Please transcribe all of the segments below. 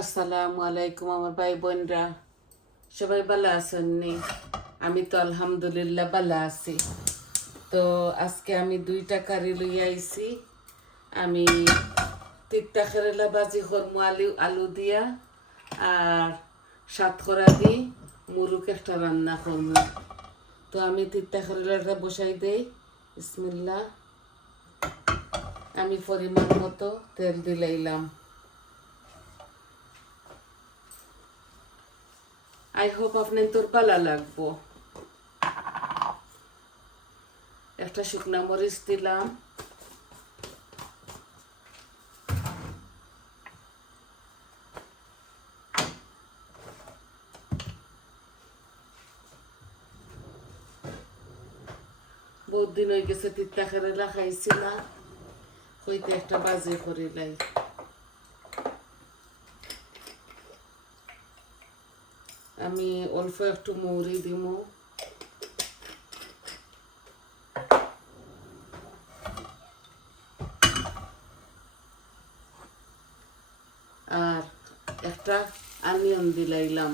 আসসালামু আলাইকুম আমার ভাই বোনরা। সবাই ভালো আছেন নি? আমি তো আলহামদুলিল্লাহ ভালো আছি। তো আজকে আমি দুইটা কারি লই আইছি। আমি তিনটা কেরেলা ভাজি করমু আলু আলু দিয়া আর সাত সাতকরা দি মুরুক একটা রান্না করমু। তো আমি তিনটা কেরেলাটা বসাই দেই। বিসমিল্লা আমি পরিমাণ মতো তেল দিলাইলাম। আই হোপ আপনার তোর পালা লাগবো। একটা শুকনা মরিচ দিলাম। বহুত দিন হয়ে গেছে তিত্তা খেরেলা খাইছি হইতে একটা বাজে করিলাই আমি অল্প একটু মৌরি দিব আর একটা আনিয়ন দিলাইলাম।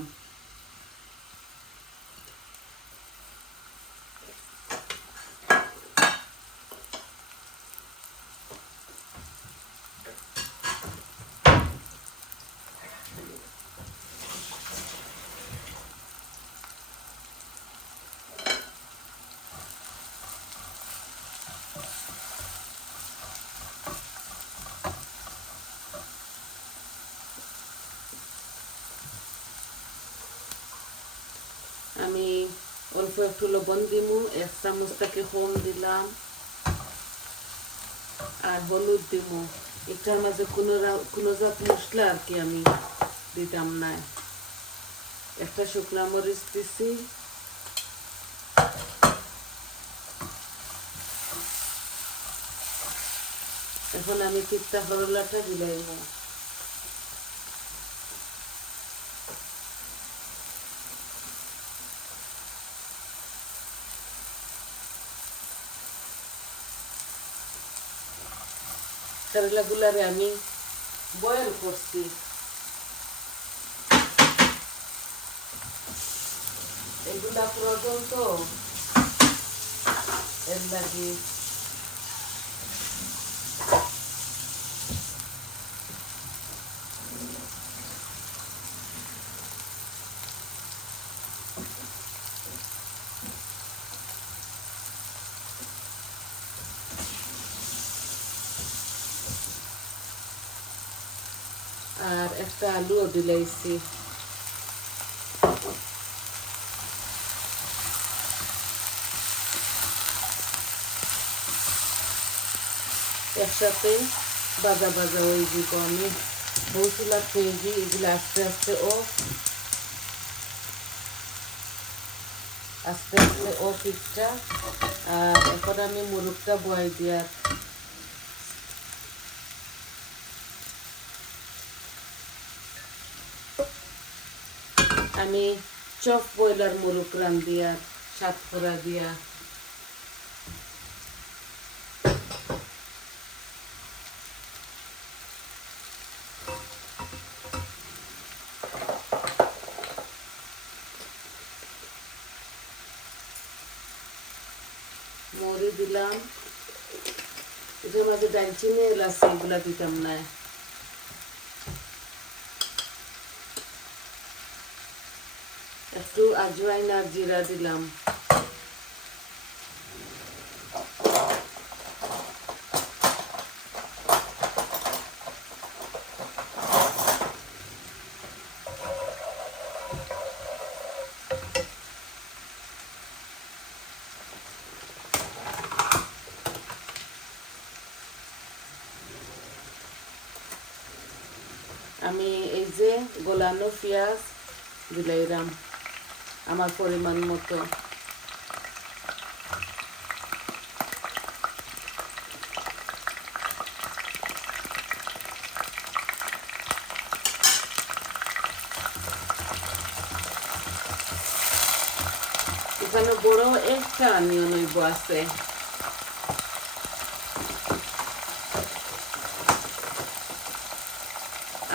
একটু লবণ দিমু এক চামচ থেকে কম দিলাম আর হলুদ দিমু এটার মাঝে কোনো কোনো জাত মশলা আর কি আমি দিতাম না একটা শুকনা মরিচ দিছি এখন আমি তিত্তা করলাটা দিলাইব করলাগুলারে আমি বয়েল করছি। এগুলা প্রয়োজন তো। এর লাগে আর একটা আলুও দিলাইছি। একসাথে বাজা বাজা ওই যে আমি বৌসুলা পেঁয়াজি এগুলো আস্তে আস্তে ও আস্তে আস্তে ও পিঠটা আর এখন আমি মুরুখটা বয় দিয়ার আমি চপ বয়লার মুরুক রান দিয়া সাতকরা দিয়া। মরি দিলাম। এটার মাঝে দালচিনি এলাচ এগুলা দিতাম না। একটু আজওয়াইন আর জিরা দিলাম। আমি এই যে গোলানো পেঁয়াজ দিলাইরাম আমার পরিমাণ মতো। এখানে বড় একটা অনিয়ন হইব আছে।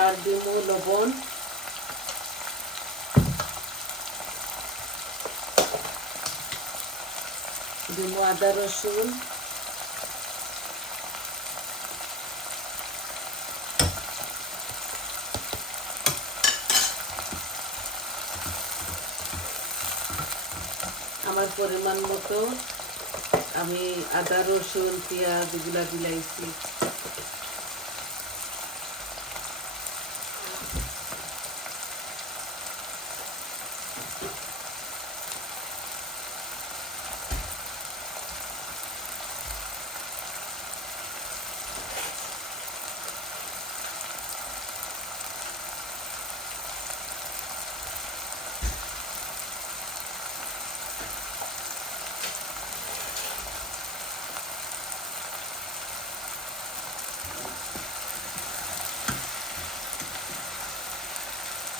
আর দিব লবণ। দিব আদা রসুন। আমার পরিমাণ মতো আমি আদা রসুন পেঁয়াজ এগুলা বিলাইছি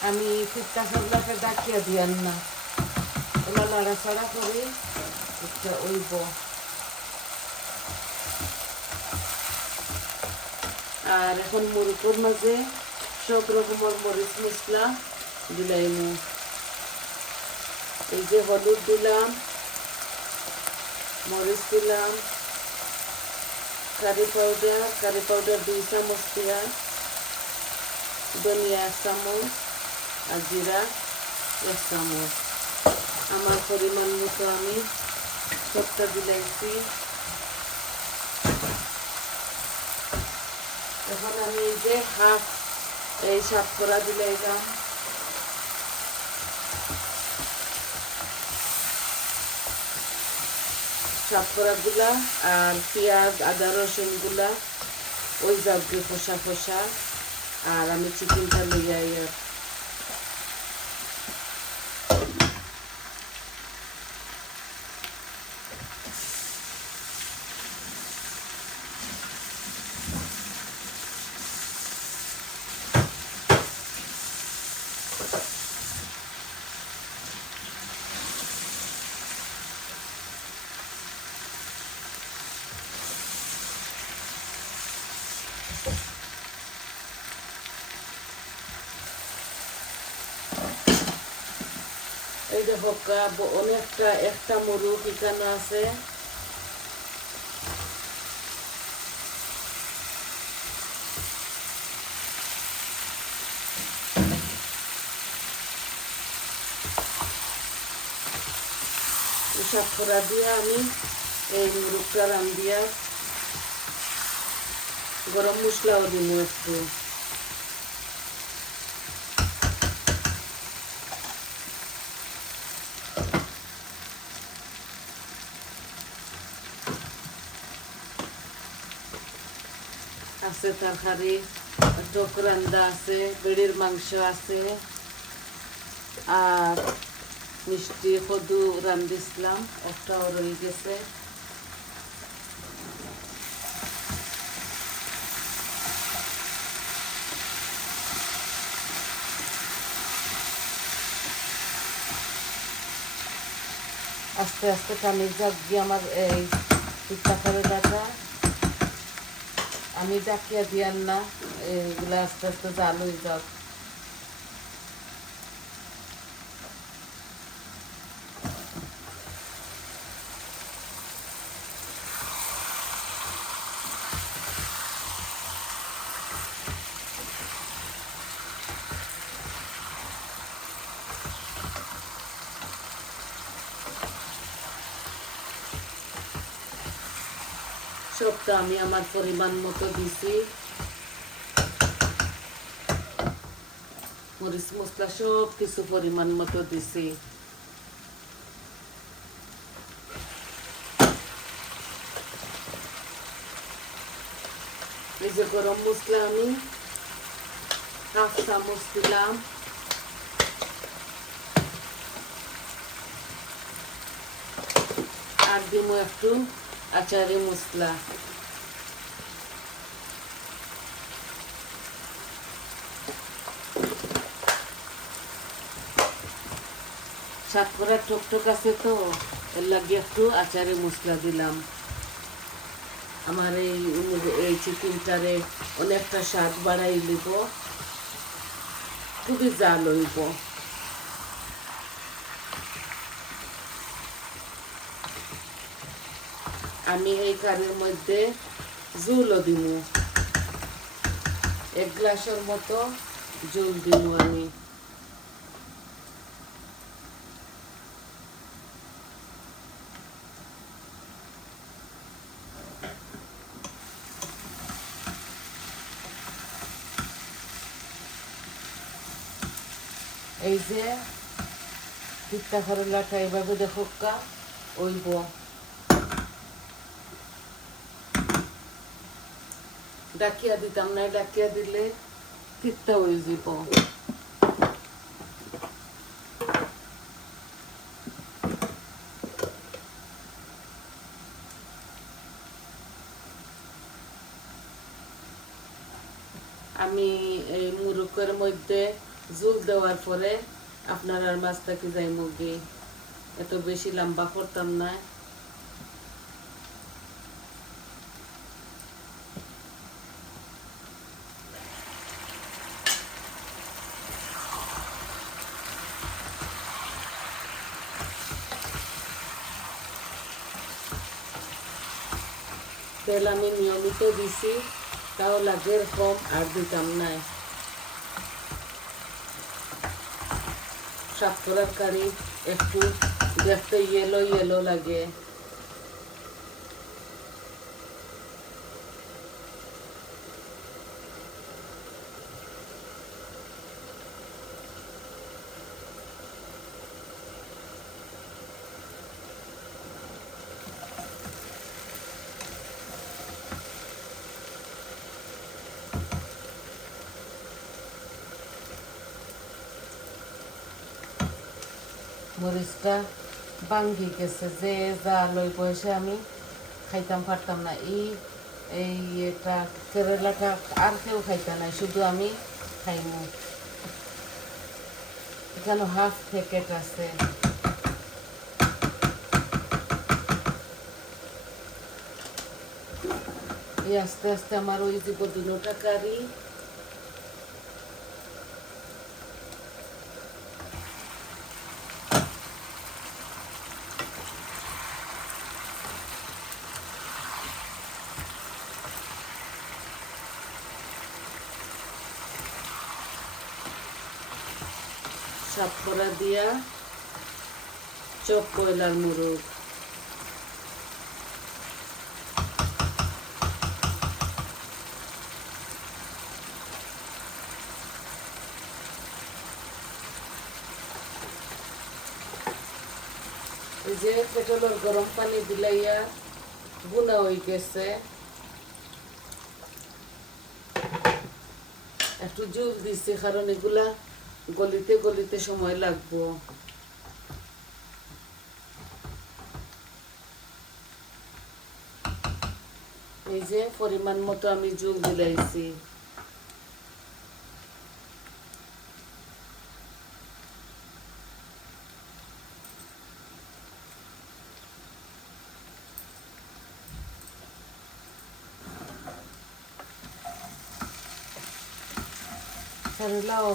আমি ফুটটা সবলাকে ডাকিয়া দিয়ান না। ওলা লাড়াচাড়া করে একটা ওইব। আর এখন মুরুকুর মাঝে সব রকমের মরিচ মশলা দিলাইমু। এই যে হলুদ দিলাম, মরিচ দিলাম, কারি পাউডার কারি পাউডার দুই চামচ দিলাম ধনিয়া এক চামচ। আর জিরা এক চামচ আমার পরিমাণ মতো আমি সবটা দিলাইছি। এখন আমি এই যে হাফ এই সাত করা দিলাইলাম। গুলা আর পেঁয়াজ, আদা রসুনগুলা ওই যাবে ফসা ফসা আর আমি চিকেনটা লইয়া এই হকা অনেকটা একটা মুরুখ এখানে আছে। এসব করা দিয়ে আমি এই মুরুখটা রান দিয়া গরম মশলাও দিব একটু। আছে, তরকারি, টক রান্দা আছে, বেড়ির মাংস আছে, আর মিষ্টি কদু রান্দিছিলাম একটাও রয়ে গেছে। আস্তে আস্তে কামিজ দিয়ে আমার এই পিঠা করে ডাটা আমি চাকিয়া দিয়ার না এগুলো আস্তে আস্তে জাল হয়ে সবটা আমি আমার পরিমাণ মতো দিছি। মরিচ মশলা সব কিছু পরিমাণ মতো দিছি। এই যে গরম মশলা আমি হাফ চামচ দিলাম। আর দিব একটু আচারে মশলা। সাতকরা টকটক আছে তো, এর লাগে একটু আচারে মশলা দিলাম। আমার এই এই চিকেনটারে অনেকটা স্বাদ বাড়াই নিব খুবই জাল হইব। আমি এই কারির মধ্যে জুলও দিমু। এক গ্লাসের মতো জল দিমু আমি। এই যে তিত্তা করলাটা এইভাবে দেখো কা, ওইব। ডাকিয়া দিতাম না ডাকিয়া দিলে তিত্তা হয়ে যাব আমি এই মুরুকের মধ্যে জুল দেওয়ার পরে আপনার আর মাছটাকে যাই মুগি এত বেশি লম্বা করতাম না। তেল আমি নিয়মিত দিছি, তাও লাগে কম, আর দিতাম নাই। সাতকরার কারি একটু দেখতে ইয়েলো ইয়েলো লাগে। মরিচটা বাঙ্গি গেছে যে যা লই পয়সা আমি খাইতাম পারতাম না এই এই এটা কেরালাটা আর কেউ খাইতাম না শুধু আমি খাইনি এখানে হাফ প্যাকেট আছে এই আস্তে আস্তে আমার ওই যে দুটা কারি সাতকরা দিয়া চপ কয়লার মুরগ। যে পেট্রোলের গরম পানি দিলাইয়া গুনা হয়ে গেছে। একটু জল দিছি, কারণ এগুলা গলিতে গলিতে সময় লাগবো। এই যে পরিমাণ মতো আমি জল দিলাইছি। কারলাও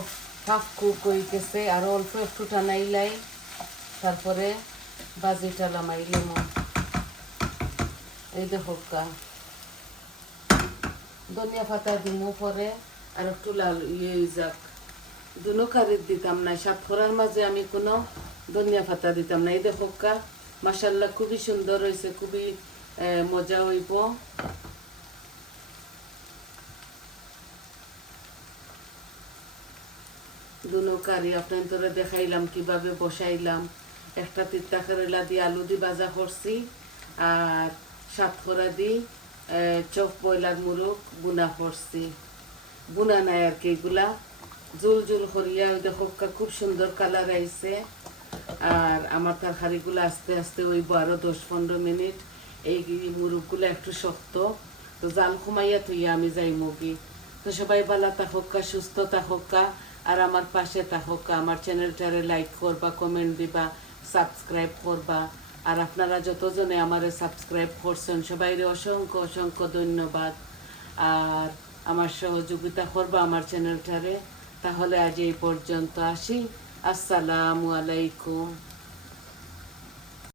হাফ কুক হয়ে আর অল্প একটু টানাইলাই, তারপরে বাজিটা লামাইলাম এই দেখো ধনিয়া পাতা দিমু পরে, আর একটু লাল ইয়ে যাক। দুনো কারির দিতাম না, সাত করার মাঝে আমি কোনো ধনিয়া পাতা দিতাম না। এই দেখো কা মাসাল্লাহ খুবই সুন্দর হয়েছে খুবই মজা হইব। কারি আপনার তোরা দেখাইলাম, কীভাবে বসাইলাম। একটা তিত্তা কেরেলা দিয়ে আলু দিয়ে ভাজা করছি আর সাতখরা দি চপ বয়লার মুরগ বুনা করছি বুনা নাই আর কি এগুলা জুল জুল করিয়া ওই দেখো খুব সুন্দর কালার আইছে আর আমার তার তরকারিগুলো আস্তে আস্তে ওই আরও দশ পনেরো মিনিট। এই মুরগগুলো একটু শক্ত। তো জাল কমাইয়া থইয়া আমি যাই মুগি তো সবাই ভালো থাকা সুস্থ থাকা আর আমার পাশে থাকুক আমার চ্যানেলটারে লাইক করবা কমেন্ট দিবা সাবস্ক্রাইব করবা। আর আপনারা যতজনে আমারে সাবস্ক্রাইব করছেন, সবাইরে অসংখ্য অসংখ্য ধন্যবাদ। আর আমার সহযোগিতা করবা আমার চ্যানেলটারে তাহলে আজ এই পর্যন্ত আসি। আসসালামু আলাইকুম।